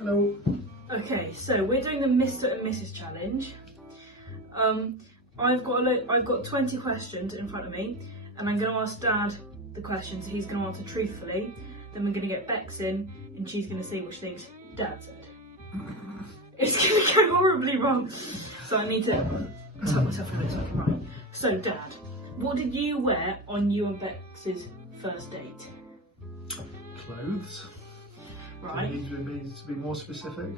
Hello. Okay, so we're doing the Mr. and Mrs. challenge. I've got 20 questions in front of me, and I'm going to ask Dad the questions. He's going to answer truthfully. Then we're going to get Bex in, and she's going to see which things Dad said. It's going to go horribly wrong, so I need to tuck myself in a bit so I can write. So, Dad, what did you wear on you and Bex's first date? Clothes. Right. Do you need to be more specific?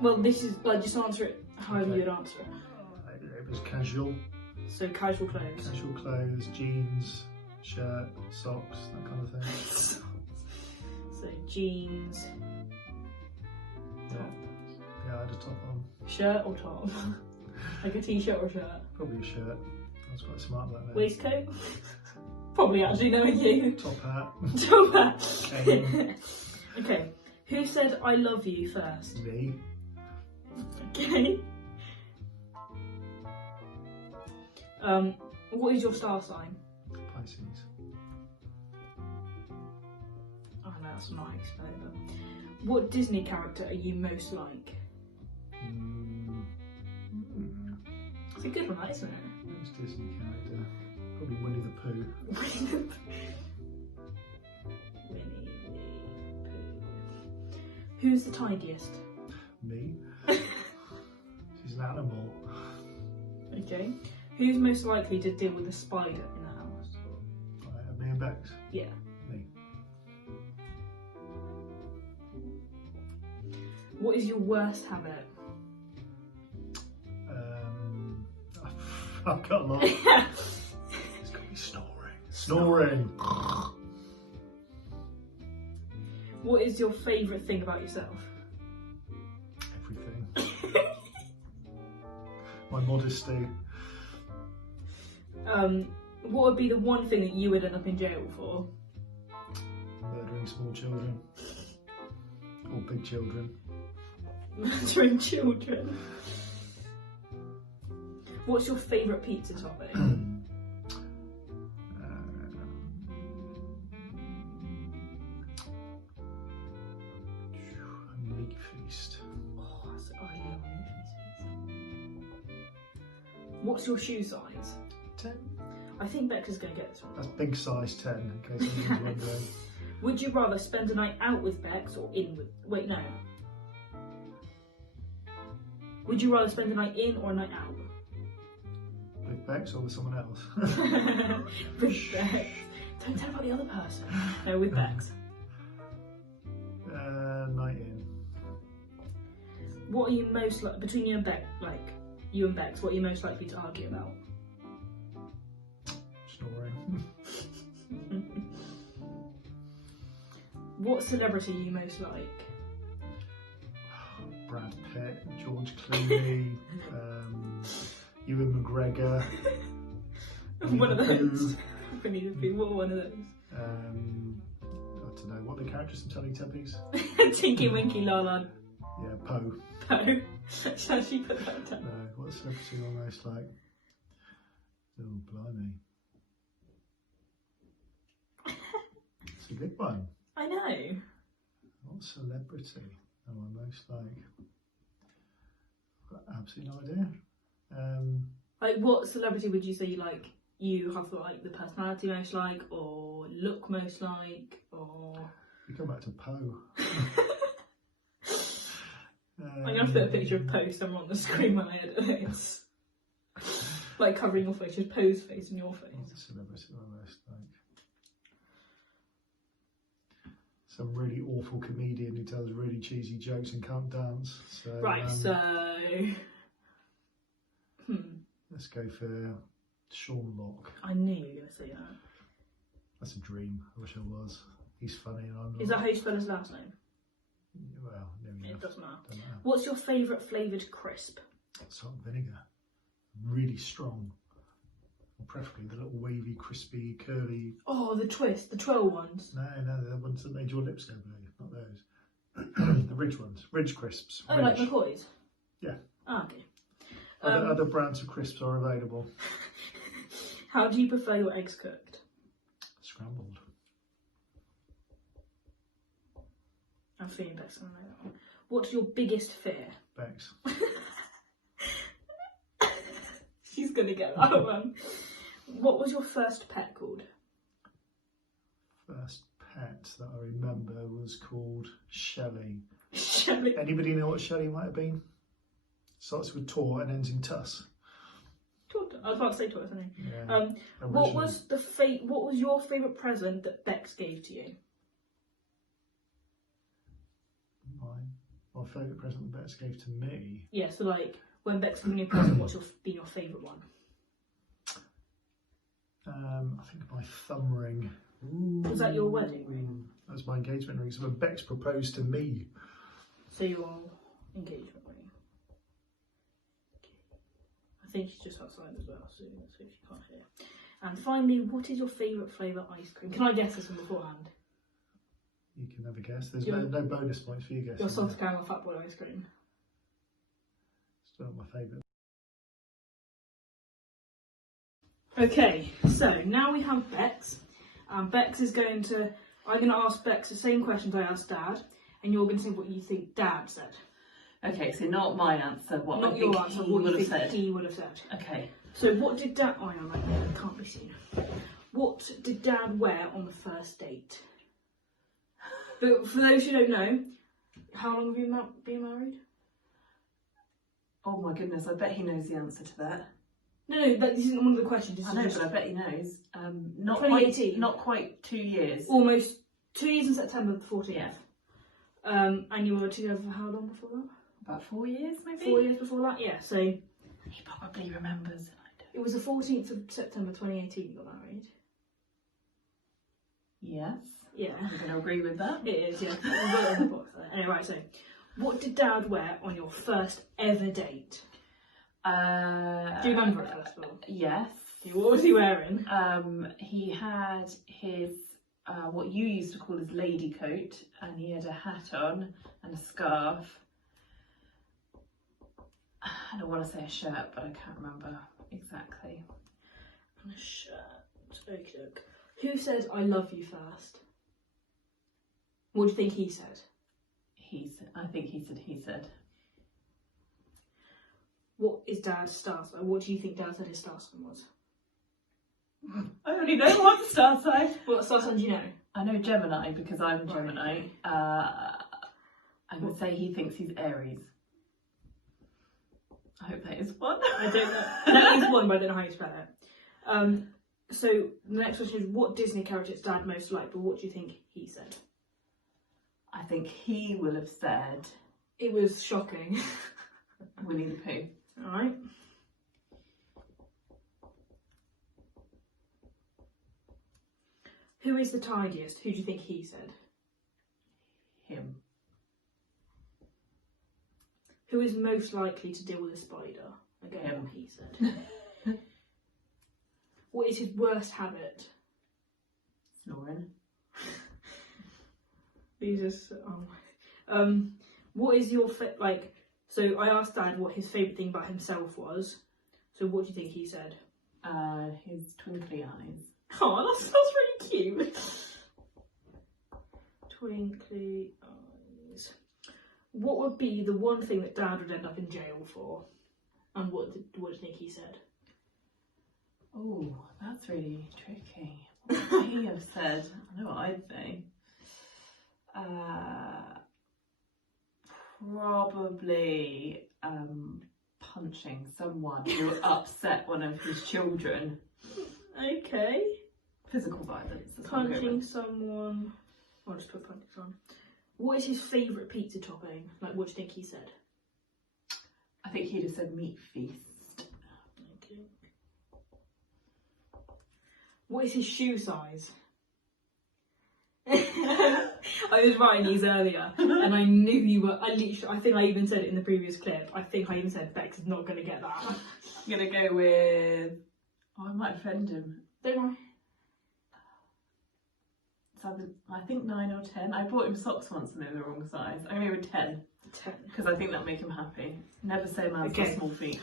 Well, this is like just answer it however you'd answer it. It was casual. So casual clothes. Casual clothes, jeans, shirt, socks, that kind of thing. So jeans. Top. Yeah, I had a top on. Shirt or top? Like a t-shirt or shirt? Probably a shirt. I was quite smart about that. Waistcoat? Probably actually knowing you. Top hat. Top hat. Cane. Okay. Who said I love you first? Me. Okay. What is your star sign? Pisces. Oh no, that's not how you spell it, but what Disney character are you most like? It's a good one, that, isn't it? Most Disney character. Probably Winnie the Pooh. Winnie the Pooh. Who's the tidiest? Me. She's an animal. Okay. Who's most likely to deal with a spider in the house? Me and Bex. Yeah. Me. What is your worst habit? I've got a lot. It's got to be snoring. Snoring. What is your favourite thing about yourself? Everything. My modesty. What would be the one thing that you would end up in jail for? Murdering small children. Or big children. Murdering children. What's your favourite pizza topping? Meat feast. Oh, I love meat feast. What's your shoe size? 10. I think Bex is going to get this one. That's big size 10 in case anyone's wondering. Would you rather spend a night out with Bex or in with... Wait, no. Would you rather spend a night in or a night out? With Bex or with someone else? With Bex. Don't tell about the other person. No, with Bex. Night in. What are you most like between you and Bex? Like you and Bex, what are you most likely to argue about? Snoring. What celebrity are you most like? Brad Pitt, George Clooney, Ewan McGregor. One of those. Winnie the Pooh. What one of those? I don't know. What are the characters in Teletubbies? Tinky Winky La La. Yeah, Poe. Poe. Shall she put that down? No, what celebrity almost like? Oh, blimey. It's a good one. I know. What celebrity am I most like? I've got absolutely no idea. Like, what celebrity would you say you have like the personality most like, or look most like, or? We come back to Poe. I'm gonna put a picture of Poe somewhere on the screen when I edit this. Like covering your face, just Poe's face and your face. What celebrity am I most like? Some really awful comedian who tells really cheesy jokes and can't dance. So, right, let's go for Sean Locke. I knew you were going to say that. That's a dream. I wish I was. He's funny and I'm not. Is that how you spell his last name? Well, no, It doesn't matter. Don't matter. What's your favourite flavoured crisp? Salt and vinegar. Really strong. Or preferably the little wavy, crispy, curly. Oh, the twist, the twirl ones. No, the ones that made your lips go blue. Not those. The Ridge ones. Ridge crisps. Oh, Ridge. like McCoy's? Yeah. Ah, okay. Other brands of crisps are available. How do you prefer your eggs cooked? Scrambled. I'm feeling Bex gonna know that one. What's your biggest fear? Bex. She's gonna get that one. What was your first pet called? First pet that I remember was called Shelley. Shelley. Anybody know what Shelley might have been? Starts with Tor and ends in Tuss. I was about to say to her something. Yeah. What was your favourite present that Bex gave to you? My favourite present that Bex gave to me. Yeah, so like when Bex gave you a present, what's been your favourite one? I think my thumb ring. Ooh. Was that your wedding ring? That was my engagement ring. So when Bex proposed to me. So your engagement ring. I think she's just outside as well, so let's see if she can't hear. And finally, what is your favourite flavour ice cream? Can I guess this one beforehand? You can never guess. There's no bonus points for you guessing. Your salted caramel fat boy ice cream. Still my favourite. Okay, so now we have Bex. Bex is I'm going to ask Bex the same questions I asked Dad, and you're going to say what you think Dad said. Okay, so not my answer, what Not I your think answer, he what would you have think said. he would have said. Okay. So what did Dad... Oh, no, it can't be seen. What did Dad wear on the first date? But for those who don't know, how long have you been married? Oh my goodness, I bet he knows the answer to that. No, this isn't one of the questions. This I is know, just but I bet he knows. Not 2018. quite, not quite 2 years. almost 2 years in September the 14th. Yeah. And you were together for how long before that? About 4 years, maybe? 4 years before that, yeah. So He probably remembers, and I don't. it was the 14th of September 2018 you got married. Yes. Yeah. I'm going to agree with that. It is, yeah. We've got it in the box there. Anyway, right, so what did Dad wear on your first ever date? Do you remember it first of all? Yes. What was he wearing? He had his, what you used to call his lady coat, and he had a hat on and a scarf. I don't want to say a shirt, but I can't remember exactly. And a shirt. Okay. Who said I love you first? What do you think he said? I think he said. What is Dad's star sign? What do you think Dad said his star sign was? I already know one star sign. What star sign do you know? I know Gemini because I'm a Gemini. Right. I would say he thinks he's Aries. I hope that is one. I don't know. That is one, but I don't know how you spell it. So the next question is, what Disney character is Dad most like? But what do you think he said? I think he will have said It was shocking. Winnie the Pooh. Alright. Who is the tidiest? Who do you think he said? Him. Who is most likely to deal with a spider? Again, Him. what he said. What is his worst habit? Snoring. Jesus. Oh. What is your So I asked Dad what his favourite thing about himself was. So what do you think he said? His twinkly eyes. Oh, that's really cute. Twinkly eyes. What would be the one thing that Dad would end up in jail for? And what do you think he said? Oh, that's really tricky. What would he have said? I know what I'd say. Probably punching someone who upset one of his children. Okay. Physical violence. That's what I'm going Punching with. someone. I'll just put punching on. What is his favourite pizza topping? Like, what do you think he said? I think he'd have said meat feast. Okay. What is his shoe size? I was writing these earlier, and I knew you were. I think I even said it in the previous clip. I think I even said Bex is not going to get that. I'm going to go with... Oh, I might offend him. Don't worry. So I think 9 or 10. I bought him socks once and they were the wrong size. I'm going to go with 10. 10. Because I think that'll make him happy. Never say man's got Okay. small feet.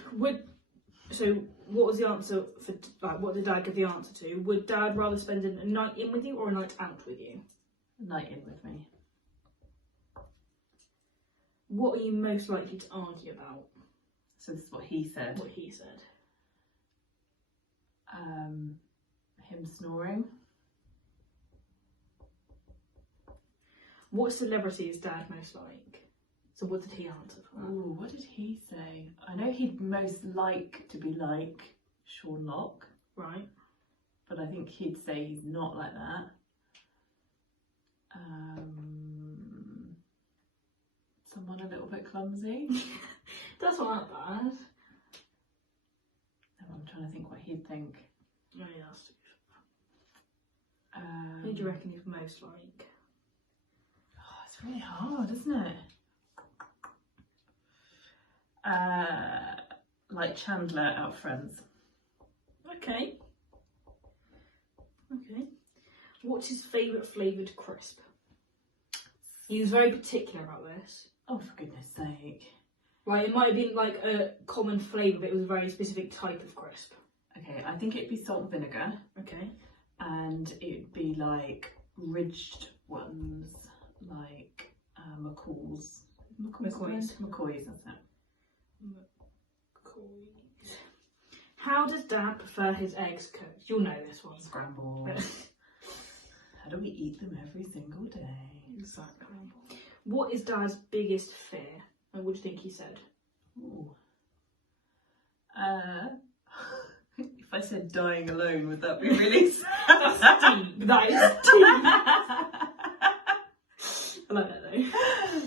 So what was the answer for? What did Dad give the answer to? Would Dad rather spend a night in with you or a night out with you? Night in with me. What are you most likely to argue about? So this is what he said. What he said. Him snoring. What celebrity is Dad most like? So what did he answer for that? Ooh, what did he say? I know he'd most like to be like Sean Locke, Right. but I think he'd say he's not like that. Someone a little bit clumsy. That's not that bad. I'm trying to think what he'd think. No, that's too. Who do you reckon he's most like? Oh, it's really hard, isn't it? Like Chandler out Friends. Okay. Okay. What's his favourite flavoured crisp? He was very particular about this. Oh, for goodness sake. Right, it might have been like a common flavour, but it was a very specific type of crisp. Okay, I think it'd be salt and vinegar, Okay. and it'd be like ridged ones, like McCoy's. McCoy's. McCoy's, that's it. McCoy's. How does Dad prefer his eggs cooked? You'll know this one. Scrambled. How do we eat them every single day? Exactly. What is Dad's biggest fear? And what do you think he said? Ooh. If I said dying alone, would that be really sad? That's deep. That is deep. I like that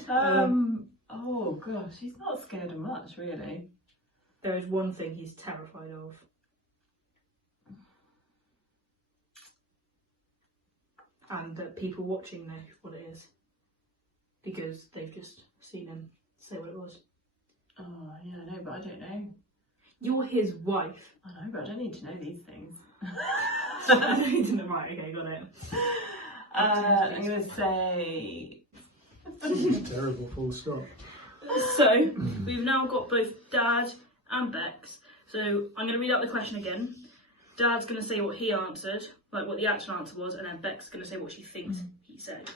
though. Oh gosh, he's not scared of much, really. There is one thing he's terrified of. And that people watching know what it is. Because they've just seen him say what it was. Oh yeah, I know, but I don't know. You're his wife. I know, but I don't need to know these things. Right, okay, got it. I'm gonna say. Terrible full stop. So, we've now got both Dad and Bex. So, I'm going to read out the question again. Dad's going to say what he answered, like what the actual answer was, and then Bex is going to say what she thinks he said.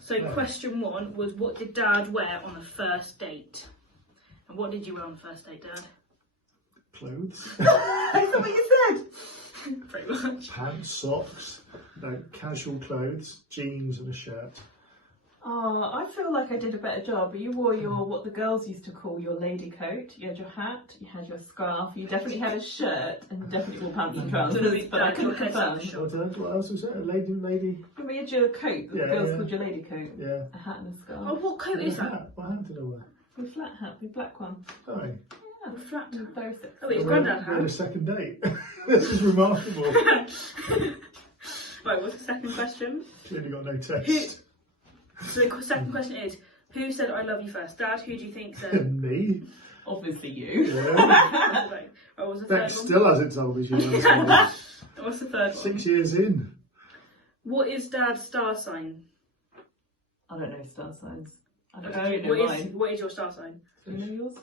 So, question 1 was, what did Dad wear on the first date? And what did you wear on the first date, Dad? Clothes. That's what you said. Pretty much. Pants, socks, casual clothes, jeans and a shirt. Oh, I feel like I did a better job. You wore your, what the girls used to call your lady coat. You had your hat, you had your scarf, you definitely had a shirt, and you definitely wore pants and trousers, but I couldn't confirm. What else was it? A lady? Remember you had your coat that the girls called your lady coat? Yeah. A hat and a scarf. Oh, what coat is that? What hat did I wear? Your flat hat, your black one. Oh, Yeah, The flat it was very sexy. Oh, it's we had Grandad a hat. second date. This is remarkable. Right, what's the second question? Clearly got no taste. So the second question is, who said I love you first? Dad, who do you think said? Me? Obviously you. Yeah. Right, what was the third Bex one? still hasn't told me she loves me. What's the third one? 6 years in. What is Dad's star sign? I don't know star signs. I don't know mine. What is your star sign? Do you know yours?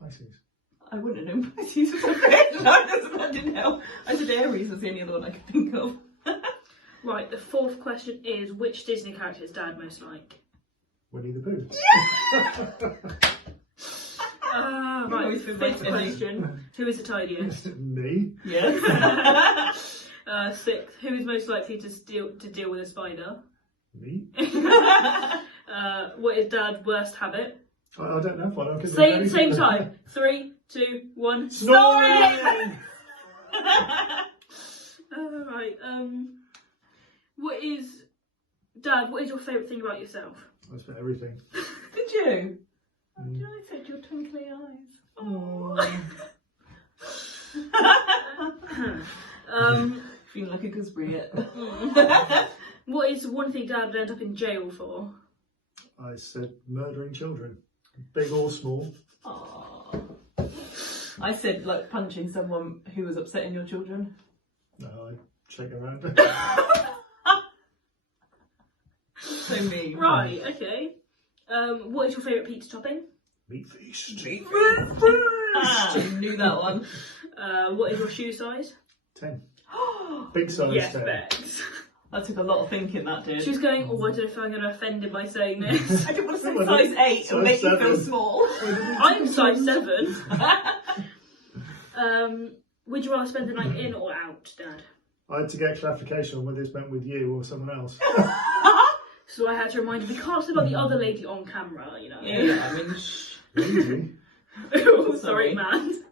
Pisces. I wouldn't have known Pisces was a bit. I didn't know. I said Aries was the only other one I could think of. Right, the fourth question is, which Disney character is Dad most like? Winnie the Pooh. Right, fifth question. Who is the tidiest? Me. Yes. Sixth, who is most likely to deal with a spider? Me. What is Dad's worst habit? I don't know if I can Say it at the same time. 3, 2, 1. Snoring! Right. Dad, what is your favourite thing about yourself? That's for everything. Did you? Oh, did I said your twinkly eyes? Oh. Feeling like a gooseberry. What is one thing Dad would end up in jail for? I said murdering children. Big or small. Aww. I said like punching someone who was upsetting your children. No, I shake around. So mean. Right, okay. What is your favourite pizza topping? Meat feast. Ah, knew that one. What is your shoe size? 10. Big size Yes, 10. Bex. That took a lot of thinking, that did. She was going, oh, I don't know if I'm going to offend him by saying this. I didn't want to say Well, size 8 and make you feel size small. I'm size 7. Would you rather spend the night in or out, Dad? I had to get clarification on whether it's meant with you or someone else. So I had to remind him, we can't say about the other lady on camera, you know. Yeah, I mean, Really? Oh, sorry, man.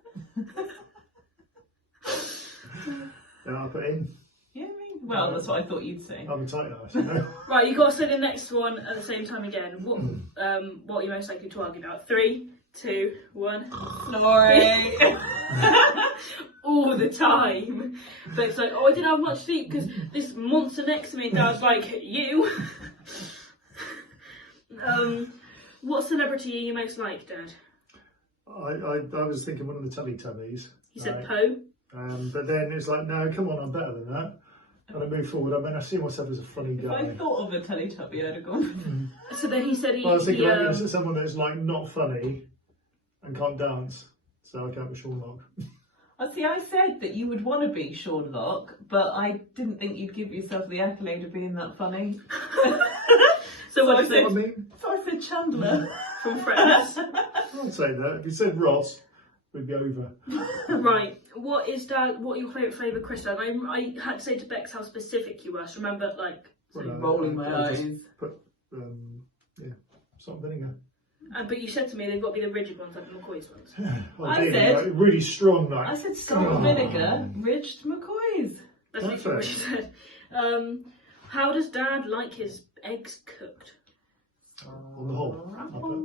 Then I'll put in. yeah, I mean, well, that's what I thought you'd say. I'm a tight ass, you know? Right, you've got to say the next one at the same time again. What are you most likely to argue about? 3, 2, 1. Snoring. All the time. But it's like, oh, I didn't have much sleep because this monster next to me, Dad's like, you. What celebrity are you most like, Dad? I was thinking one of the Teletubbies. He said Poe. But then it's like, no, come on, I'm better than that. And I move forward. I mean, I see myself as a funny If guy. I thought of a Teletubby, I'd have gone. So then he said I was thinking like, he someone that's like not funny and can't dance. So I can't be Sean Locke. See, I said that you would want to be Sean Locke, but I didn't think you'd give yourself the accolade of being that funny. So what I is it mean, So I said Chandler. from Friends? I'd say that. If you said Ross, we'd be over. Right. What is Dad? What are your favourite flavour crisps? I had to say to Bex how specific you were. So remember, like, So rolling my I just eyes. Put, salt and vinegar. but you said to me they've got to be the rigid ones, like the McCoy's ones. I said- like, really strong, like. I said salt and vinegar, ridged McCoy's. That's literally what you said. How does Dad like his eggs cooked? On the whole, Scrambled.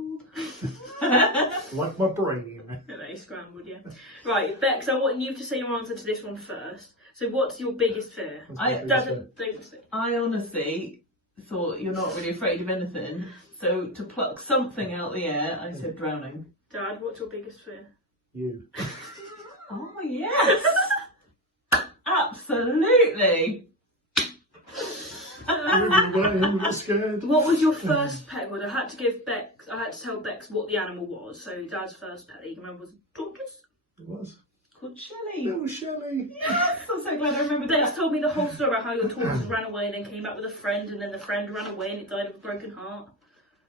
like my brain. They scrambled, yeah. Right, Bex, I want you to say your answer to this one first. So, what's your biggest fear? That's my biggest Dad, fear. don't say. I honestly thought you're not really afraid of anything, so to pluck something out the air, I said drowning. Dad, what's your biggest fear? You. Oh yes, absolutely. You got scared. What was your first pet word? I had to tell Bex what the animal was. So, Dad's first pet that you can remember was a tortoise It was. Called Shelley. Little Shelley. Yes, I'm so glad I remembered Bex that. told me the whole story about how your tortoise ran away and then came back with a friend, and then the friend ran away and it died of a broken heart.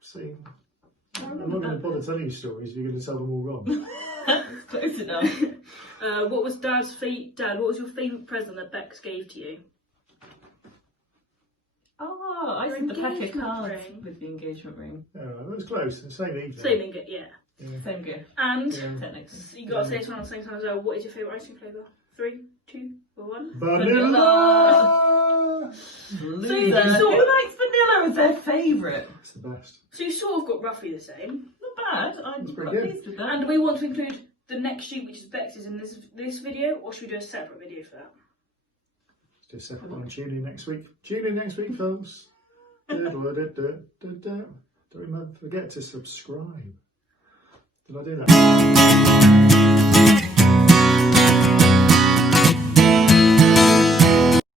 See, I I'm not remember going to that. bother telling you stories if you're going to tell them all wrong. Close enough. What was Dad, what was your favourite present that Bex gave to you? Oh, I Your said the pack of engagement cards ring. with the engagement ring. Yeah, that was close. Same evening. Same thing, yeah. Yeah. Same gift, And Yeah. technically. you got to say this one at the same time as well. What is your favourite ice cream flavour? 3, 2, 1. Vanilla! Loser. you Who sort of- likes vanilla as their favourite? It's the best. So you sort of got roughly the same. Not bad. I'm That's quite pretty good. pleased with that. And do we want to include the next shoot, which is Bex's, in this video, or should we do a separate video for that? Let's do a separate one. Tune in next week. Tune in next week, folks. Don't forget to subscribe. Did I do that?